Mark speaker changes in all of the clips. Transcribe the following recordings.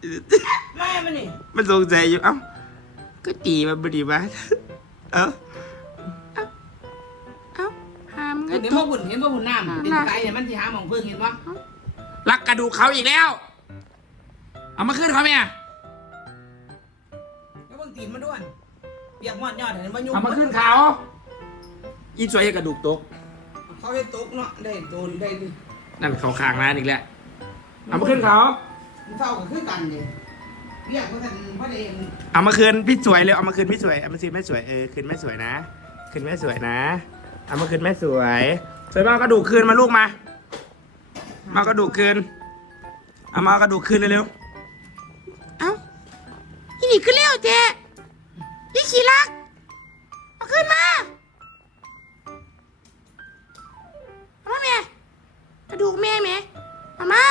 Speaker 1: ไม่มันนี่
Speaker 2: มันสงสัยอยู่เอ้าก็ตีมันบดีบ้าเอ้าหามเงิน
Speaker 1: เห็นว่าหุ่นน้ำเป็นไก่เนี่ยมันที่หาหมองเพิ่งเห็นปะ
Speaker 2: ลักกระดูกเขาอีกแล้วเอามาขึ้นเขาไหม
Speaker 1: แล้วเพิ่งตีนมาด้วยเปียกมอดยอดเห็นมันยุ่ง
Speaker 2: เอามาขึ้นเขาอีสวยกระดูกตก
Speaker 1: เขาให้ตกเนาะได้โดนได้ดิ
Speaker 2: นั่นเขาคางร้านอีกแล้วเอามาขึ้นเขา
Speaker 1: เท่ากับคือกันเนี่ยเรียกว่าท่านพระเดช
Speaker 2: เอามาคืนพี่สวยเร็วเอามาคืนพี่สวยเอามาคืนแม่สวยคืนแม่สวยนะคืนแม่สวยนะเอามาคืนแม่สวยสวยมากกระดูกคืนมาลูกมากระดูกคืนเอามากระดูกคืนเร็วๆเอ้าที่นี่ขึ้นเร็วเจ๊ยี่ขี้รักเอาขึ้นมาเอามาแม่กระดูกแม่แม่เอามา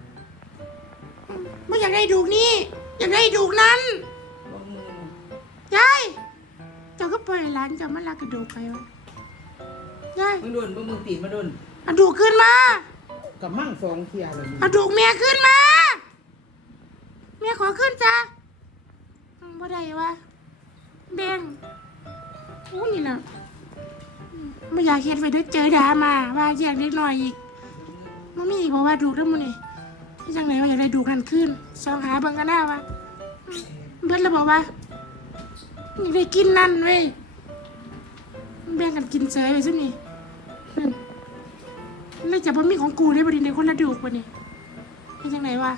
Speaker 2: ไม่อยากได้ดูกนี่อยากได้ดูกนั้นยายเจ้าก็ปล่อยร้านเจ้ามาลากกระดูกใครวะยาย
Speaker 1: มึงโดนมึงตีนมาโดน
Speaker 2: เอาดูกขึ้นมา
Speaker 1: กับมั่งสองเทียเลย
Speaker 2: เอาดูกเมียขึ้นมาเมียขอขึ้นจ้าบ่ได้วะแบงอู้นี่แหละไม่อยากเห็นไปด้วยเจอดามาว่าอยากเล็กน้อยอีกมันมีอีกบอกว่าดูกแล้วมึงนี่จังไหนว่าอยากได้ดูกันขึ้นสองหาเบิ่งกันหน้าวะเบิดแล้วบอกว่าอยากได้กินนั่นเว้ยแบ่งกันกินเฉยไปซินี่นั่นเลยจะบ่มีของกูได้บ่ดีในคนละดูกวะนี่จังไหนวะ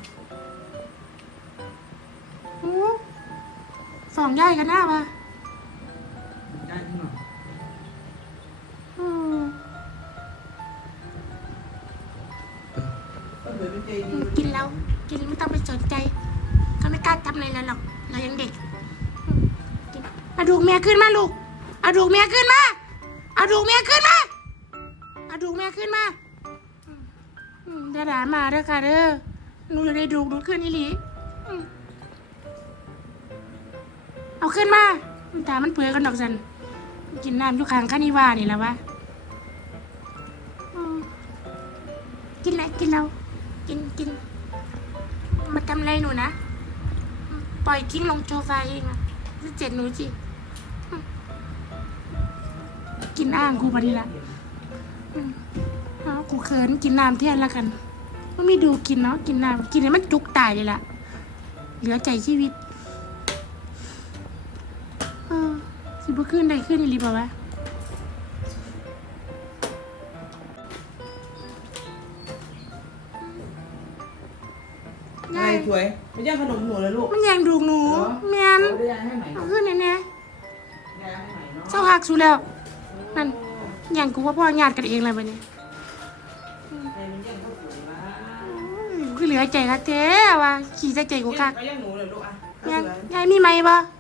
Speaker 2: โอ้สองย่ายกันหน้าวะ
Speaker 1: ได้ที่หนอ
Speaker 2: กินแล้วกินไม่ต้องไปสนใจเขาไม่กล้าทำอะไรเราหรอกเรายังเด็กเอาดูกเมียขึ้นมาลูกเอาดูกเมียขึ้นมาเอาดูกเมียขึ้นมาเอาดูกเมียขึ้นมาเดี๋ยวด่ามาเด้อค่ะเด้อหนูจะได้ดูขึ้นอีหลีเอาขึ้นมาตามันเปื่อยกันดอกสันกินน้ำอยู่ข้างคานิวานี่แหละวะกินอะไรกินเรากินมาทำอะไรหนูนะปล่อยทิ้งลงโซฟาเองอะจะเจ็ดหนูจิกินอ่างกูพอดีละกูเขินกินน้ำแทนละกันไม่ดูกินเนาะกินน้ำกินเลยมันจุกตายเลยล่ะเหลือใจชีวิตสิบ่ขึ้นได้ขึ้นอีหลีป่าวะ
Speaker 1: ไงสวยไม่ใช่ขนมหนูเลยลูก
Speaker 2: มันแยงดูหนูแมนเอาขึ้นแน่ๆเจ้าหักสูแล้วนั่นแยงกูว่าพ่อญาติกันเองเลยวันนี้คือเหลือใจละเจ๊ว่ะขี่ใจกูคักยายมีไหมบ่